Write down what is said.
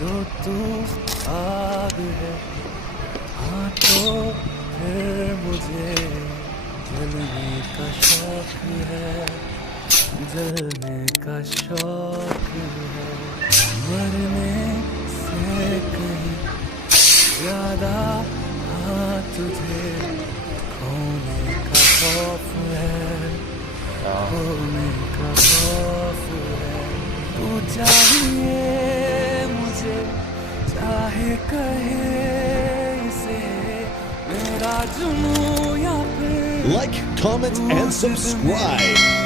जो तू आग है, हाँ तो फिर मुझे जलने का शौक है, जलने का शौक है, मरने से कहीं ज्यादा, हाँ तुझे खोने का खौफ है, खोने का खौफ है। तू चाहिए मुझे, चाहे कहे इसे मेरा जुनून या फिर Like, comment, and subscribe.